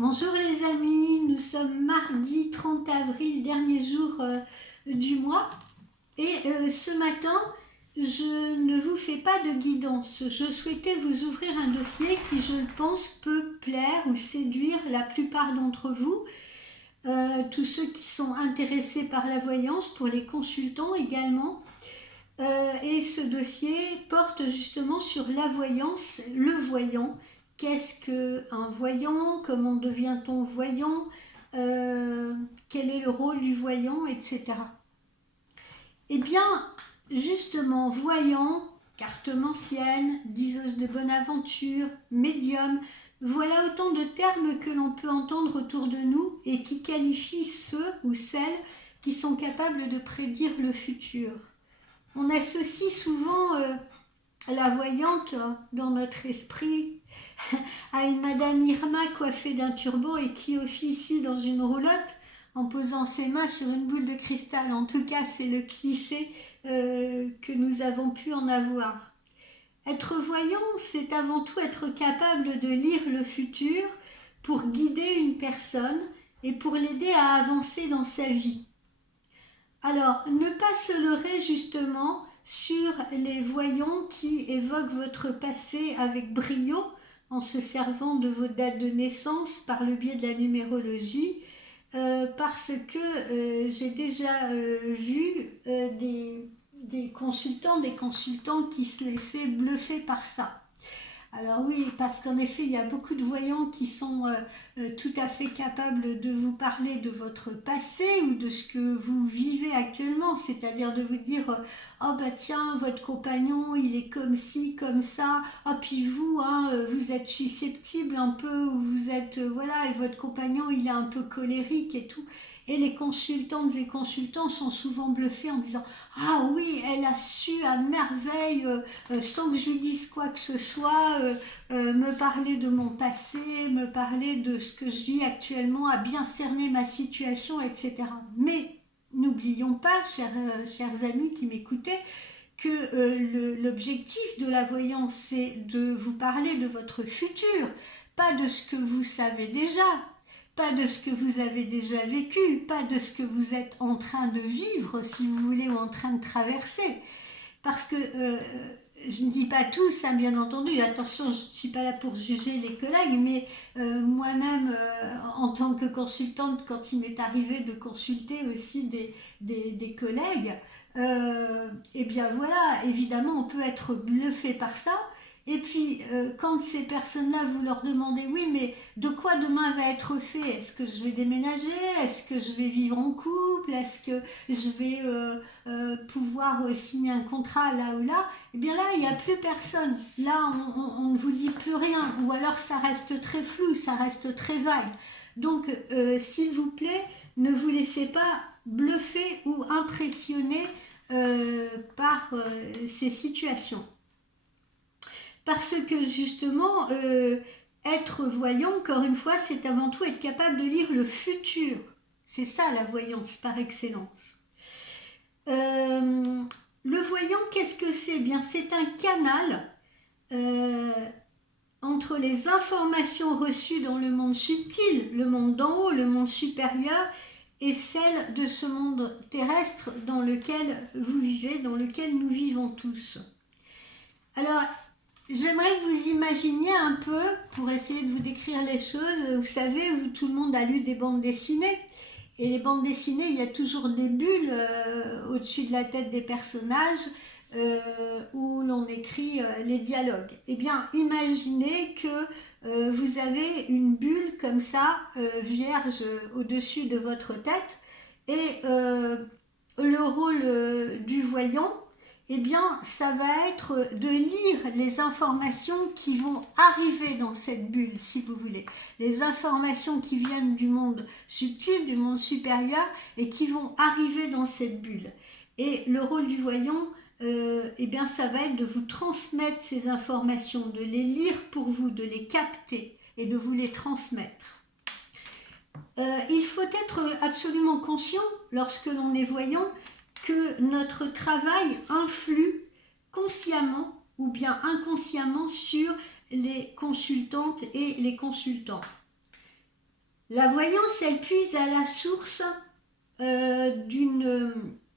Bonjour les amis, nous sommes mardi 30 avril, dernier jour du mois. Et ce matin, je ne vous fais pas de guidance. Je souhaitais vous ouvrir un dossier qui, je pense, peut plaire ou séduire la plupart d'entre vous. Tous ceux qui sont intéressés par la voyance, pour les consultants également. Et ce dossier porte justement sur la voyance, le voyant. Qu'est-ce qu'un voyant? Comment devient-on voyant? Quel est le rôle du voyant, etc. Eh bien, justement, voyant, cartomancienne, diseuse de bonne aventure, médium, voilà autant de termes que l'on peut entendre autour de nous et qui qualifient ceux ou celles qui sont capables de prédire le futur. On associe souvent la voyante dans notre esprit à une Madame Irma coiffée d'un turban et qui officie dans une roulotte en posant ses mains sur une boule de cristal. En tout cas, c'est le cliché que nous avons pu en avoir. Être voyant, c'est avant tout être capable de lire le futur pour guider une personne et pour l'aider à avancer dans sa vie. Alors, ne pas se leurrer justement sur les voyants qui évoquent votre passé avec brio en se servant de vos dates de naissance par le biais de la numérologie, parce que j'ai déjà vu des consultants qui se laissaient bluffer par ça. Alors oui, parce qu'en effet, il y a beaucoup de voyants qui sont tout à fait capables de vous parler de votre passé ou de ce que vous vivez actuellement, c'est-à-dire de vous dire oh bah tiens, votre compagnon, il est comme ci, comme ça, ah puis vous, hein, vous êtes susceptible un peu, ou vous êtes, voilà, et votre compagnon, il est un peu colérique et tout. Et les consultantes et consultants sont souvent bluffés en disant ah oui, elle a su à merveille, sans que je lui dise quoi que ce soit, me parler de mon passé, me parler de ce que je vis actuellement, à bien cerner ma situation, etc. Mais n'oublions pas, chers amis qui m'écoutez, que l'objectif de la voyance, c'est de vous parler de votre futur, pas de ce que vous savez déjà, pas de ce que vous avez déjà vécu, pas de ce que vous êtes en train de vivre, si vous voulez, ou en train de traverser. Parce que je ne dis pas tous, hein, bien entendu, attention, je ne suis pas là pour juger les collègues, mais moi-même, en tant que consultante, quand il m'est arrivé de consulter aussi des collègues, et bien voilà, évidemment, on peut être bluffé par ça. Et puis, quand ces personnes-là, vous leur demandez, oui, mais de quoi demain va être fait? Est-ce que je vais déménager? Est-ce que je vais vivre en couple? Est-ce que je vais pouvoir signer un contrat là ou là? Eh bien là, il n'y a plus personne. Là, on ne vous dit plus rien. Ou alors, ça reste très flou, ça reste très vague. Donc, s'il vous plaît, ne vous laissez pas bluffer ou impressionner par ces situations. Parce que justement, être voyant, encore une fois, c'est avant tout être capable de lire le futur. C'est ça la voyance par excellence. Le voyant, qu'est-ce que c'est? Eh bien, c'est un canal entre les informations reçues dans le monde subtil, le monde d'en haut, le monde supérieur, et celles de ce monde terrestre dans lequel vous vivez, dans lequel nous vivons tous. Alors, j'aimerais que vous imaginiez un peu, pour essayer de vous décrire les choses, vous savez, tout le monde a lu des bandes dessinées, et les bandes dessinées, il y a toujours des bulles au-dessus de la tête des personnages où l'on écrit les dialogues. Eh bien, imaginez que vous avez une bulle comme ça, vierge au-dessus de votre tête, et le rôle du voyant, eh bien, ça va être de lire les informations qui vont arriver dans cette bulle, si vous voulez. Les informations qui viennent du monde subtil, du monde supérieur, et qui vont arriver dans cette bulle. Et le rôle du voyant, eh bien, ça va être de vous transmettre ces informations, de les lire pour vous, de les capter et de vous les transmettre. Il faut être absolument conscient, lorsque l'on est voyant, que notre travail influe consciemment ou bien inconsciemment sur les consultantes et les consultants. La voyance, elle puise à la source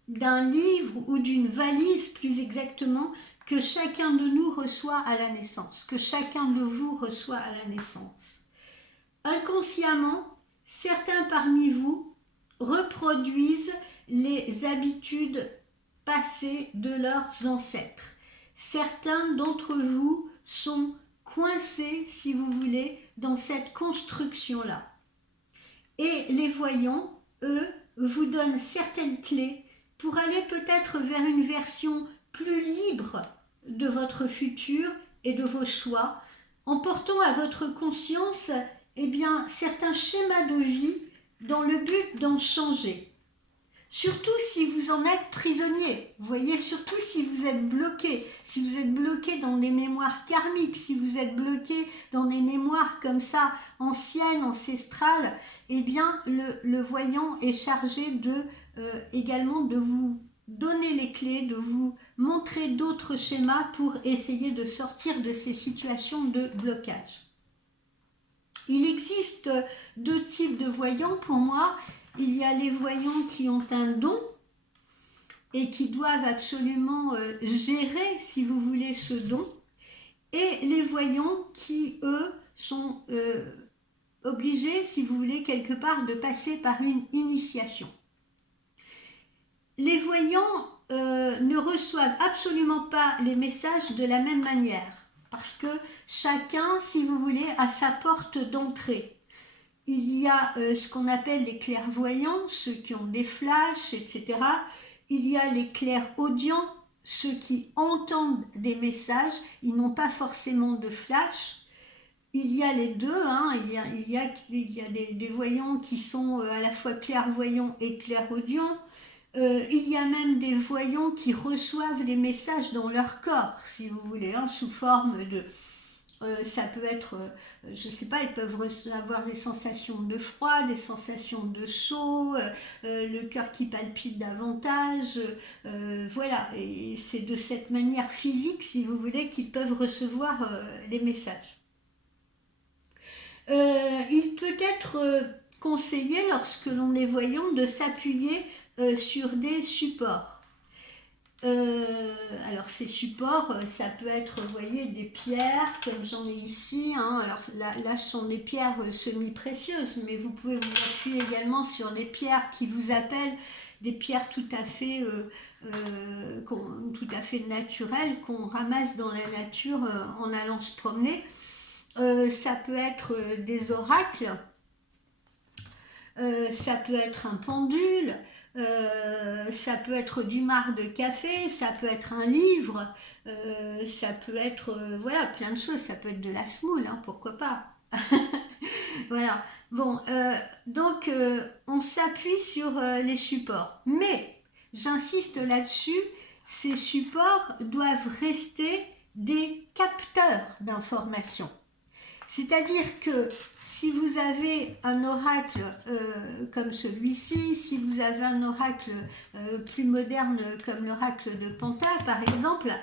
d'un livre ou d'une valise, plus exactement, que chacun de nous reçoit à la naissance, que chacun de vous reçoit à la naissance. Inconsciemment, certains parmi vous reproduisent les habitudes passées de leurs ancêtres. Certains d'entre vous sont coincés, si vous voulez, dans cette construction-là. Et les voyants, eux, vous donnent certaines clés pour aller peut-être vers une version plus libre de votre futur et de vos choix, en portant à votre conscience certains schémas de vie dans le but d'en changer. Surtout si vous en êtes prisonnier, vous voyez, surtout si vous êtes bloqué dans des mémoires karmiques, si vous êtes bloqué dans des mémoires comme ça, anciennes, ancestrales, le voyant est chargé également de vous donner les clés, de vous montrer d'autres schémas pour essayer de sortir de ces situations de blocage. Il existe 2 types de voyants pour moi. Il y a les voyants qui ont un don et qui doivent absolument gérer, si vous voulez, ce don, et les voyants qui, eux, sont obligés, si vous voulez, quelque part de passer par une initiation. Les voyants ne reçoivent absolument pas les messages de la même manière, parce que chacun, si vous voulez, a sa porte d'entrée. Il y a ce qu'on appelle les clairvoyants, ceux qui ont des flashs, etc. Il y a les clairaudients, ceux qui entendent des messages, ils n'ont pas forcément de flash. Il y a les deux, il y a des voyants qui sont à la fois clairvoyants et clairaudients. Il y a même des voyants qui reçoivent les messages dans leur corps, si vous voulez, sous forme de... ça peut être, je ne sais pas, ils peuvent avoir des sensations de froid, des sensations de chaud, le cœur qui palpite davantage, voilà, et c'est de cette manière physique, si vous voulez, qu'ils peuvent recevoir les messages. Il peut être conseillé, lorsque l'on est voyant, de s'appuyer sur des supports. Alors ces supports, ça peut être, vous voyez, des pierres, comme j'en ai ici, alors là ce sont des pierres semi-précieuses, mais vous pouvez vous appuyer également sur des pierres qui vous appellent, des pierres tout à fait naturelles, qu'on ramasse dans la nature en allant se promener. Ça peut être des oracles, ça peut être un pendule, ça peut être du marc de café, ça peut être un livre, ça peut être voilà, plein de choses, ça peut être de la semoule, pourquoi pas. Voilà, bon, donc on s'appuie sur les supports, mais j'insiste là-dessus, ces supports doivent rester des capteurs d'informations. C'est-à-dire que si vous avez un oracle comme celui-ci, si vous avez un oracle plus moderne comme l'oracle de Panta, par exemple,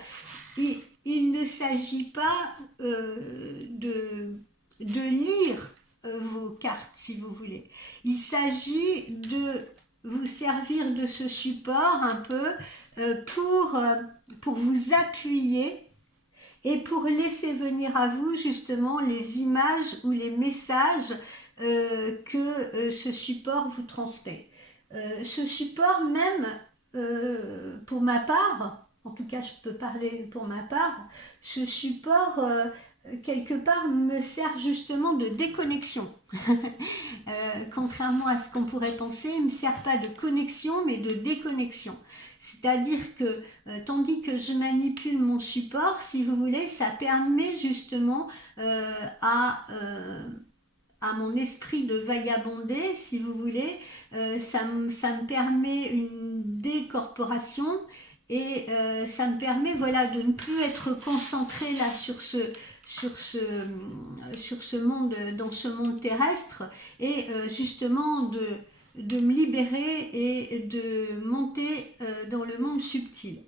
il ne s'agit pas de lire vos cartes, si vous voulez. Il s'agit de vous servir de ce support un peu pour vous appuyer et pour laisser venir à vous justement les images ou les messages que ce support vous transmet. Ce support même, pour ma part, en tout cas je peux parler pour ma part, ce support quelque part me sert justement de déconnexion. Contrairement à ce qu'on pourrait penser, il ne me sert pas de connexion mais de déconnexion. C'est-à-dire que, tandis que je manipule mon support, si vous voulez, ça permet justement à mon esprit de vagabonder, si vous voulez, ça me permet une décorporation et ça me permet, voilà, de ne plus être concentré là sur ce monde, dans ce monde terrestre, et justement de me libérer et de monter dans le monde subtil.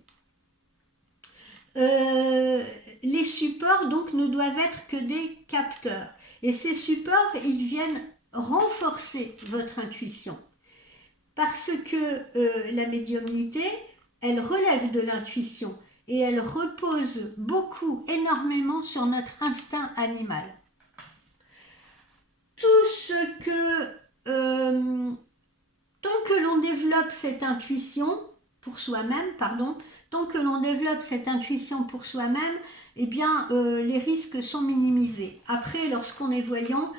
Les supports donc ne doivent être que des capteurs, et ces supports ils viennent renforcer votre intuition. Parce que la médiumnité, elle relève de l'intuition et elle repose beaucoup, énormément sur notre instinct animal. Tout ce que, tant que l'on développe cette intuition pour soi-même, tant que l'on développe cette intuition pour soi-même, eh bien, les risques sont minimisés. Après, lorsqu'on est voyant,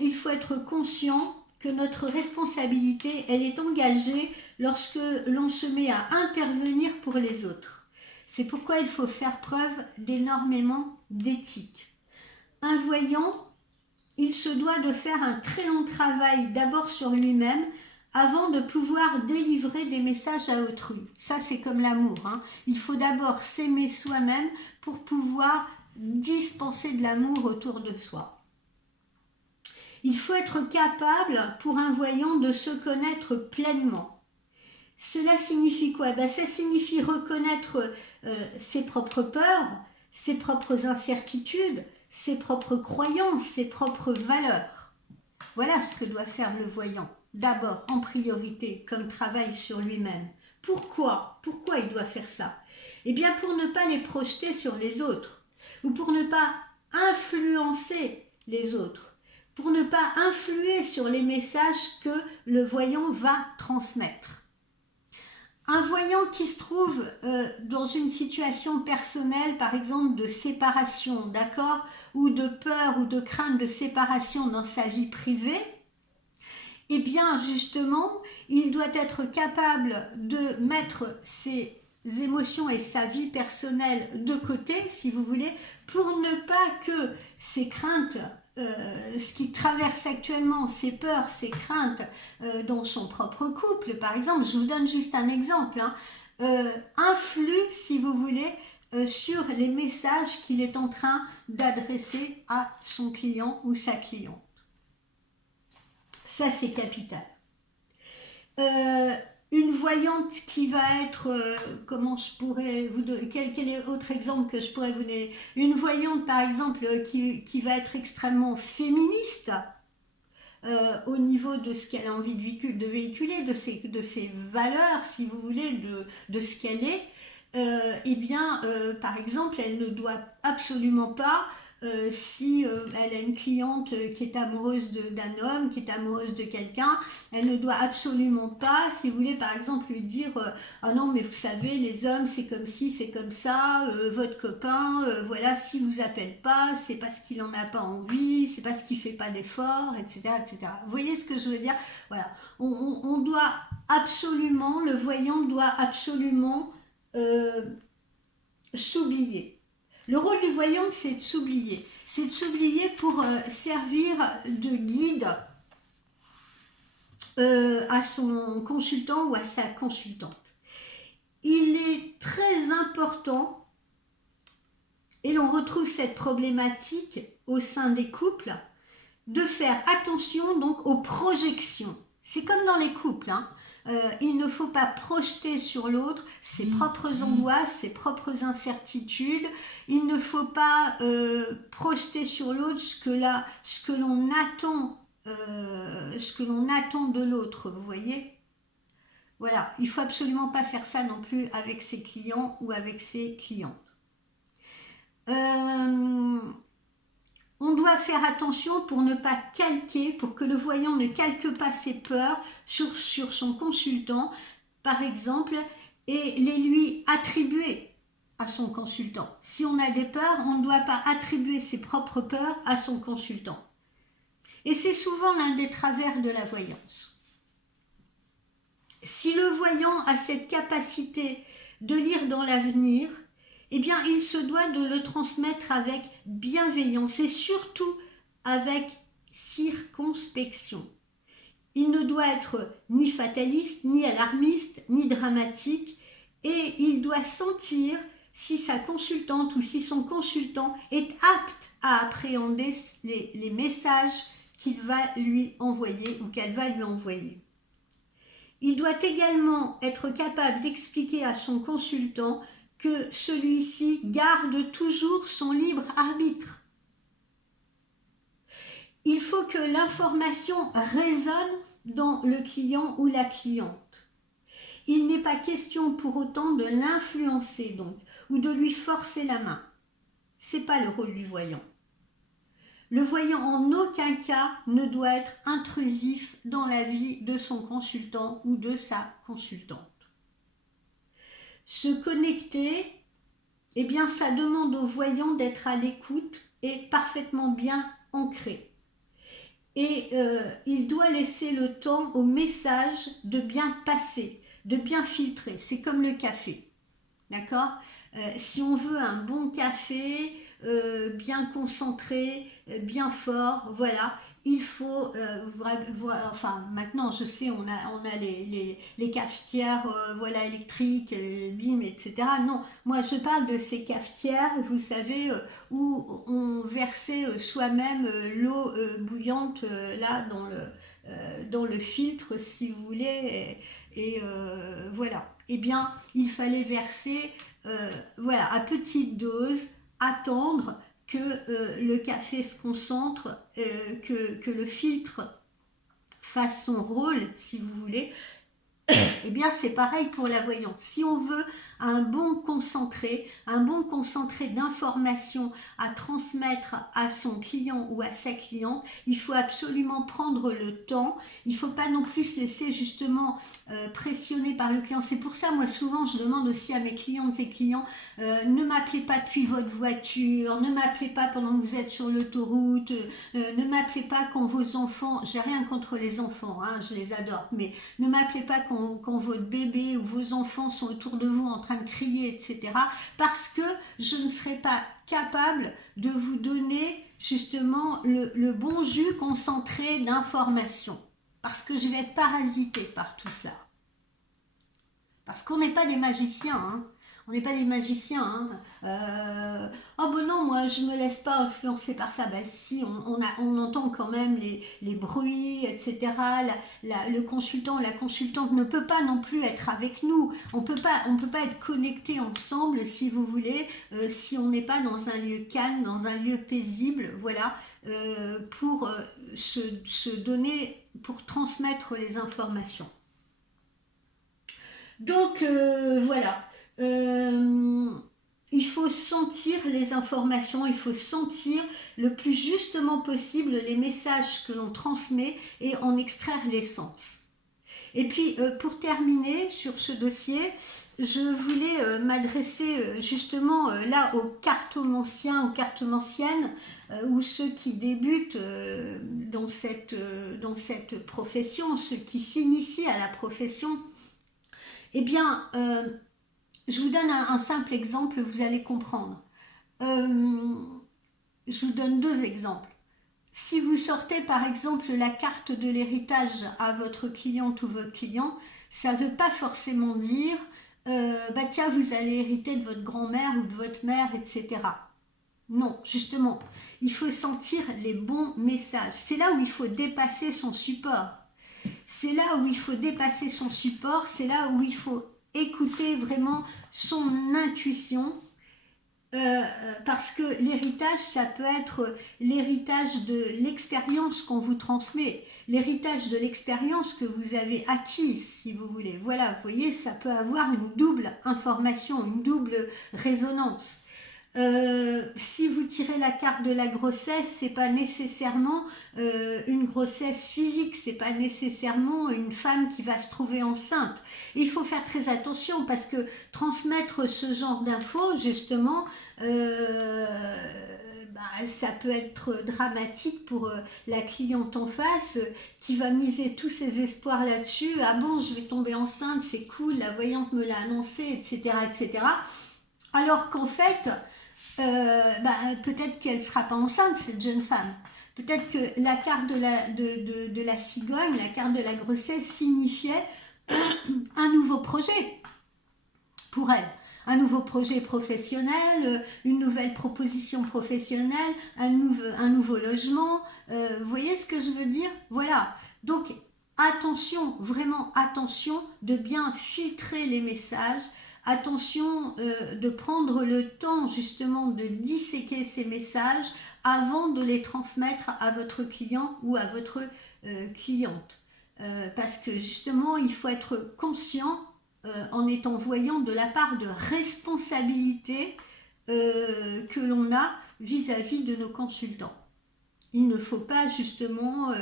il faut être conscient que notre responsabilité, elle est engagée lorsque l'on se met à intervenir pour les autres. C'est pourquoi il faut faire preuve d'énormément d'éthique. Un voyant, il se doit de faire un très long travail d'abord sur lui-même avant de pouvoir délivrer des messages à autrui. Ça, c'est comme l'amour, hein. Il faut d'abord s'aimer soi-même pour pouvoir dispenser de l'amour autour de soi. Il faut être capable, pour un voyant, de se connaître pleinement. Cela signifie quoi? Ça signifie reconnaître ses propres peurs, ses propres incertitudes, ses propres croyances, ses propres valeurs. Voilà ce que doit faire le voyant, d'abord, en priorité, comme travail sur lui-même. Pourquoi il doit faire ça? Eh bien, pour ne pas les projeter sur les autres, ou pour ne pas influencer les autres, pour ne pas influer sur les messages que le voyant va transmettre. Un voyant qui se trouve dans une situation personnelle, par exemple de séparation, d'accord, ou de peur ou de crainte de séparation dans sa vie privée, eh bien justement, il doit être capable de mettre ses émotions et sa vie personnelle de côté, si vous voulez, pour ne pas que ces craintes, ce qui traverse actuellement, ses peurs, ses craintes dans son propre couple, par exemple, je vous donne juste un exemple, influent, si vous voulez, sur les messages qu'il est en train d'adresser à son client ou sa cliente. Ça, c'est capital. Une voyante qui va être, comment je pourrais vous donner, quel est l'autre exemple que je pourrais vous donner? Une voyante, par exemple, qui va être extrêmement féministe au niveau de ce qu'elle a envie de véhiculer, de ses valeurs, si vous voulez, de ce qu'elle est. Eh bien, par exemple, elle ne doit absolument pas, si elle a une cliente qui est amoureuse d'un homme, qui est amoureuse de quelqu'un, elle ne doit absolument pas, si vous voulez, par exemple, lui dire ah non, mais vous savez, les hommes, c'est comme ci, c'est comme ça, votre copain, voilà, s'il vous appelle pas, c'est parce qu'il en a pas envie, c'est parce qu'il fait pas d'efforts, etc., etc. Vous voyez ce que je veux dire? Voilà, on doit absolument, le voyant doit absolument s'oublier. Le rôle du voyant, c'est de s'oublier. C'est de s'oublier pour servir de guide à son consultant ou à sa consultante. Il est très important, et l'on retrouve cette problématique au sein des couples, de faire attention donc aux projections. C'est comme dans les couples, il ne faut pas projeter sur l'autre ses propres angoisses, ses propres incertitudes. Il ne faut pas projeter sur l'autre ce que l'on attend de l'autre, vous voyez. Voilà, il ne faut absolument pas faire ça non plus avec ses clients ou avec ses clientes. On doit faire attention pour ne pas calquer, pour que le voyant ne calque pas ses peurs sur son consultant, par exemple, et les lui attribuer à son consultant. Si on a des peurs, on ne doit pas attribuer ses propres peurs à son consultant. Et c'est souvent l'un des travers de la voyance. Si le voyant a cette capacité de lire dans l'avenir, eh bien, il se doit de le transmettre avec bienveillance et surtout avec circonspection. Il ne doit être ni fataliste, ni alarmiste, ni dramatique, et il doit sentir si sa consultante ou si son consultant est apte à appréhender les messages qu'il va lui envoyer ou qu'elle va lui envoyer. Il doit également être capable d'expliquer à son consultant que celui-ci garde toujours son libre arbitre. il faut que l'information résonne dans le client ou la cliente. Il n'est pas question pour autant de l'influencer donc, ou de lui forcer la main. C'est pas le rôle du voyant. Le voyant en aucun cas ne doit être intrusif dans la vie de son consultant ou de sa consultante. Se connecter, eh bien ça demande au voyant d'être à l'écoute et parfaitement bien ancré. Et il doit laisser le temps au message de bien passer, de bien filtrer. C'est comme le café, d'accord ? Si on veut un bon café, bien concentré, bien fort, voilà, il faut, enfin maintenant je sais, on a les cafetières voilà, électriques, BIM, etc. Non, moi je parle de ces cafetières, vous savez, où on versait soi-même l'eau bouillante là dans le filtre, si vous voulez, et voilà. Eh bien, il fallait verser voilà, à petite dose, attendre que le café se concentre, que le filtre fasse son rôle, si vous voulez. Eh bien, c'est pareil pour la voyante. Si on veut un bon concentré d'informations à transmettre à son client ou à sa cliente, il faut absolument prendre le temps. Il ne faut pas non plus se laisser justement pressionner par le client. C'est pour ça, moi, souvent, je demande aussi à mes clientes et clients, ne m'appelez pas depuis votre voiture, ne m'appelez pas pendant que vous êtes sur l'autoroute, ne m'appelez pas quand vos enfants, j'ai rien contre les enfants, hein, je les adore, mais ne m'appelez pas quand votre bébé ou vos enfants sont autour de vous en train de crier, etc. Parce que je ne serai pas capable de vous donner justement le bon jus concentré d'informations. Parce que je vais être parasitée par tout cela. Parce qu'on n'est pas des magiciens, hein. On n'est pas des magiciens. Hein. Oh ben non, moi je me laisse pas influencer par ça. Ben si, on entend quand même les bruits, etc. Le consultant ou la consultante ne peut pas non plus être avec nous. On peut pas être connectés ensemble, si vous voulez, si on n'est pas dans un lieu calme, dans un lieu paisible, voilà, pour se donner, pour transmettre les informations. Donc voilà. Il faut sentir les informations, il faut sentir le plus justement possible les messages que l'on transmet et en extraire l'essence. Et puis pour terminer sur ce dossier, je voulais m'adresser justement là aux cartomanciens, aux cartomanciennes ou ceux qui débutent dans cette profession, ceux qui s'initient à la profession. Eh bien, je vous donne un simple exemple, vous allez comprendre. Je vous donne deux exemples. Si vous sortez par exemple la carte de l'héritage à votre cliente ou votre client, ça ne veut pas forcément dire bah tiens, vous allez hériter de votre grand-mère ou de votre mère, etc. Non, justement, il faut sentir les bons messages. C'est là où il faut dépasser son support. C'est là où il faut dépasser son support, c'est là où il faut écouter vraiment son intuition, parce que l'héritage, ça peut être l'héritage de l'expérience qu'on vous transmet, l'héritage de l'expérience que vous avez acquise, si vous voulez. Voilà, vous voyez, ça peut avoir une double information, une double résonance. Si vous tirez la carte de la grossesse, c'est pas nécessairement une grossesse physique, c'est pas nécessairement une femme qui va se trouver enceinte. Il faut faire très attention parce que transmettre ce genre d'infos, justement, ça peut être dramatique pour la cliente en face qui va miser tous ses espoirs là-dessus. Ah bon, je vais tomber enceinte, c'est cool, la voyante me l'a annoncé, etc., etc. Alors qu'en fait, peut-être qu'elle ne sera pas enceinte, cette jeune femme. Peut-être que la carte de la cigogne, la carte de la grossesse signifiait un nouveau projet pour elle. Un nouveau projet professionnel, une nouvelle proposition professionnelle, un nouveau logement. Vous voyez ce que je veux dire? Voilà. Donc, attention, vraiment attention de bien filtrer les messages attention de prendre le temps justement de disséquer ces messages avant de les transmettre à votre client ou à votre cliente. Parce que justement, il faut être conscient en étant voyant de la part de responsabilité que l'on a vis-à-vis de nos consultants. Il ne faut pas justement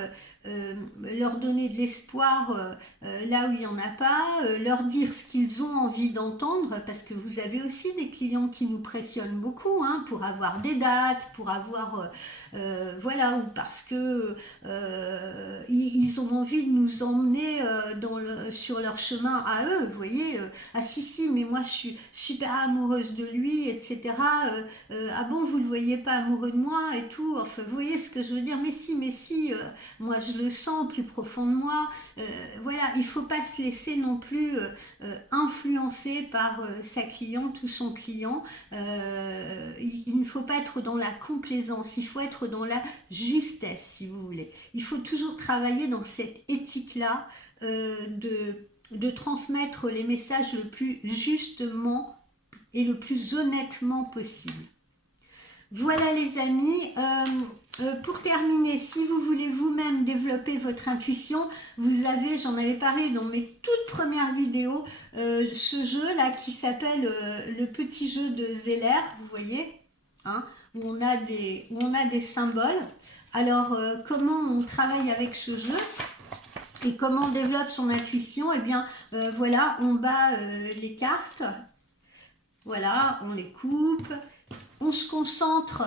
leur donner de l'espoir là où il n'y en a pas, leur dire ce qu'ils ont envie d'entendre, parce que vous avez aussi des clients qui nous pressionnent beaucoup pour avoir des dates, pour avoir voilà, ou parce que ils ont envie de nous emmener sur leur chemin à eux, vous voyez, ah si, mais moi je suis super amoureuse de lui, etc. Ah bon, vous ne le voyez pas amoureux de moi et tout, enfin vous voyez ce que je veux dire, mais si, moi je le sens plus profond de moi, voilà, il ne faut pas se laisser non plus influencer par sa cliente ou son client, il ne faut pas être dans la complaisance, il faut être dans la justesse si vous voulez, il faut toujours travailler dans cette éthique-là de transmettre les messages le plus justement et le plus honnêtement possible. Voilà les amis, pour terminer, si vous voulez vous-même développer votre intuition, vous avez, j'en avais parlé dans mes toutes premières vidéos, ce jeu là qui s'appelle le petit jeu de Zeller, vous voyez, où on a des symboles. Alors comment on travaille avec ce jeu et comment on développe son intuition? Eh bien voilà, on bat les cartes, voilà, on les coupe. On se concentre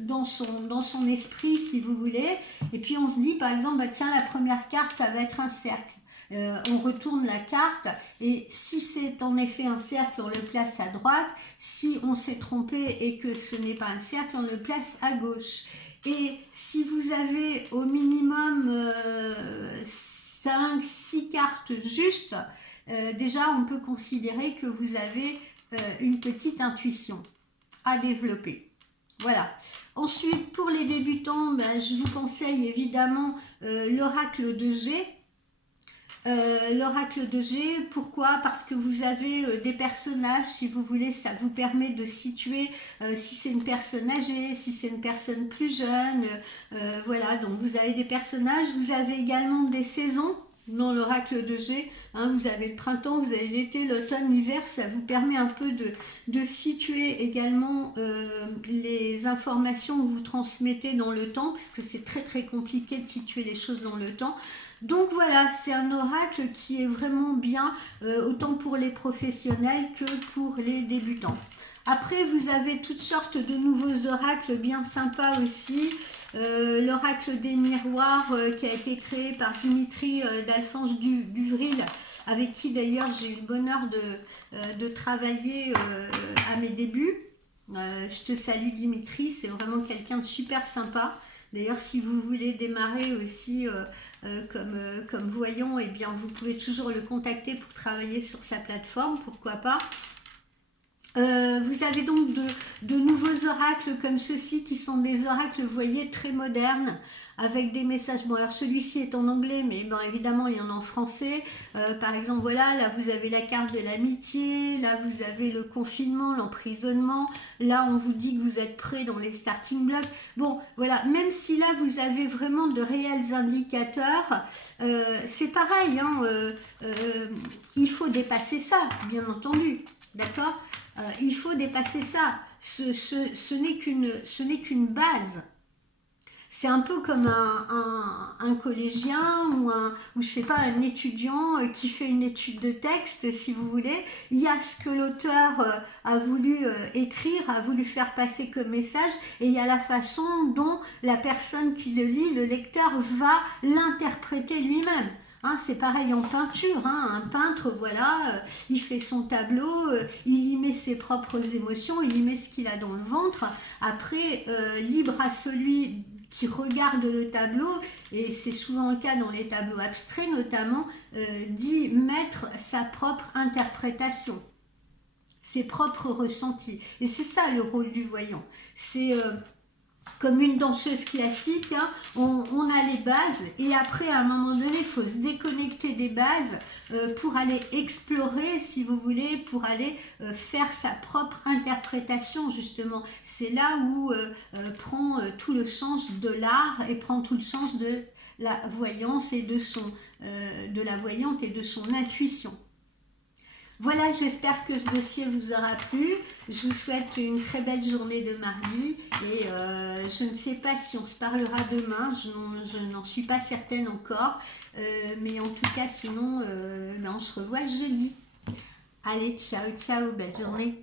dans son esprit, si vous voulez, et puis on se dit, par exemple, tiens, la première carte, ça va être un cercle. On retourne la carte, et si c'est en effet un cercle, on le place à droite. Si on s'est trompé et que ce n'est pas un cercle, on le place à gauche. Et si vous avez au minimum 5-6 cartes justes, déjà, on peut considérer que vous avez une petite intuition à développer. Voilà. Ensuite, pour les débutants, je vous conseille évidemment l'oracle de G. L'oracle de G, pourquoi? Parce que vous avez des personnages, si vous voulez, ça vous permet de situer si c'est une personne âgée, si c'est une personne plus jeune, voilà, donc vous avez des personnages, vous avez également des saisons. Dans l'oracle de G, vous avez le printemps, vous avez l'été, l'automne, l'hiver, ça vous permet un peu de situer également les informations que vous transmettez dans le temps, puisque c'est très très compliqué de situer les choses dans le temps. Donc voilà, c'est un oracle qui est vraiment bien, autant pour les professionnels que pour les débutants. Après, vous avez toutes sortes de nouveaux oracles bien sympas aussi. L'oracle des miroirs qui a été créé par Dimitri d'Alphonse Duvril, avec qui d'ailleurs j'ai eu le bonheur de travailler à mes débuts. Je te salue Dimitri, c'est vraiment quelqu'un de super sympa. D'ailleurs, si vous voulez démarrer aussi comme voyant, eh bien vous pouvez toujours le contacter pour travailler sur sa plateforme, pourquoi pas. Vous avez donc de nouveaux oracles comme ceux-ci qui sont des oracles, vous voyez, très modernes, avec des messages. Bon, alors celui-ci est en anglais, mais bon, évidemment, il y en a en français. Par exemple, voilà, là, vous avez la carte de l'amitié, là, vous avez le confinement, l'emprisonnement. Là, on vous dit que vous êtes prêt dans les starting blocks. Bon, voilà, même si là, vous avez vraiment de réels indicateurs, c'est pareil, il faut dépasser ça, bien entendu, d'accord ? Il faut dépasser ça. Ce n'est qu'une base. C'est un peu comme un collégien ou je sais pas, un étudiant qui fait une étude de texte, si vous voulez. Il y a ce que l'auteur a voulu écrire, a voulu faire passer comme message, et il y a la façon dont la personne qui le lit, le lecteur, va l'interpréter lui-même. C'est pareil en peinture, un peintre, voilà, il fait son tableau, il y met ses propres émotions, il y met ce qu'il a dans le ventre. Après, libre à celui qui regarde le tableau, et c'est souvent le cas dans les tableaux abstraits notamment, d'y mettre sa propre interprétation, ses propres ressentis. Et c'est ça le rôle du voyant. C'est comme une danseuse classique, hein, on a les bases et après à un moment donné il faut se déconnecter des bases pour aller explorer, si vous voulez, pour aller faire sa propre interprétation justement. C'est là où prend tout le sens de l'art et prend tout le sens de la voyance et de la voyante et de son intuition. Voilà, j'espère que ce dossier vous aura plu. Je vous souhaite une très belle journée de mardi et je ne sais pas si on se parlera demain, je n'en suis pas certaine encore, mais en tout cas sinon on se revoit jeudi. Allez, ciao, ciao, belle journée.